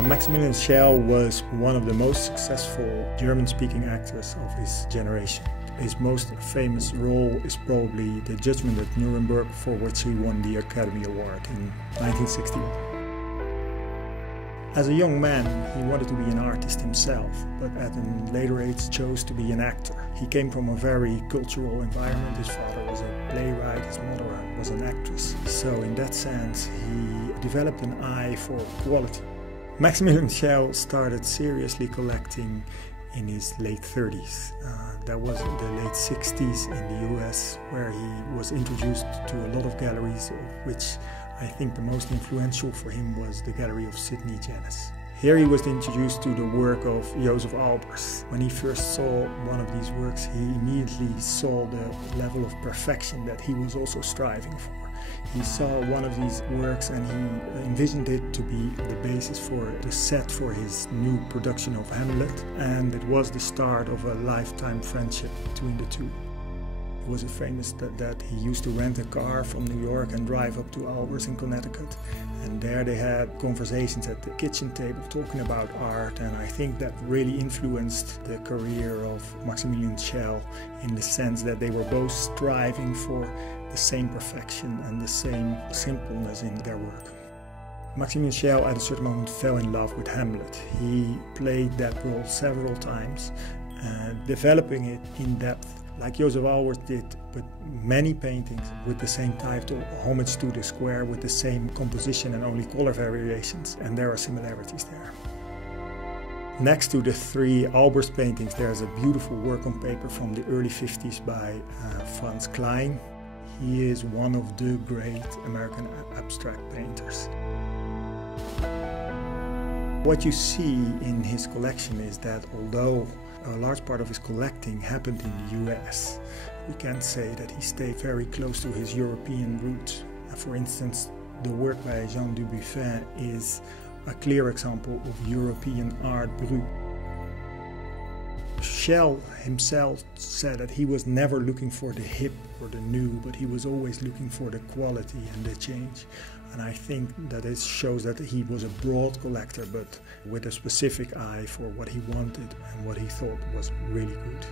Maximilian Schell was one of the most successful German-speaking actors of his generation. His most famous role is probably the judgment at Nuremberg, for which he won the Academy Award in 1968. As a young man, he wanted to be an artist himself, but at a later age chose to be an actor. He came from a very cultural environment. His father was a playwright, his mother was an actress. So in that sense, he developed an eye for quality. Maximilian Schell started seriously collecting in his late 30s. That was in the late 60s in the US, where he was introduced to a lot of galleries, of which I think the most influential for him was the gallery of Sidney Janis. Here he was introduced to the work of Joseph Albers. When he first saw one of these works, he immediately saw the level of perfection that he was also striving for. He saw one of these works and he envisioned it to be the basis for the set for his new production of Hamlet, and it was the start of a lifetime friendship between the two. It was famous that he used to rent a car from New York and drive up to Albers in Connecticut, and there they had conversations at the kitchen table talking about art, and I think that really influenced the career of Maximilian Schell in the sense that they were both striving for the same perfection and the same simpleness in their work. Maximilian Schell at a certain moment fell in love with Hamlet. He played that role several times, developing it in depth, like Joseph Albers did, with many paintings with the same title, Homage to the Square, with the same composition and only color variations, and there are similarities there. Next to the three Albers paintings, there's a beautiful work on paper from the early 50s by Franz Klein. He is one of the great American abstract painters. What you see in his collection is that although a large part of his collecting happened in the US, we can say that he stayed very close to his European roots. For instance, the work by Jean Dubuffin is a clear example of European art brut. Schell himself said that he was never looking for the hip or the new, but he was always looking for the quality and the change. And I think that it shows that he was a broad collector, but with a specific eye for what he wanted and what he thought was really good.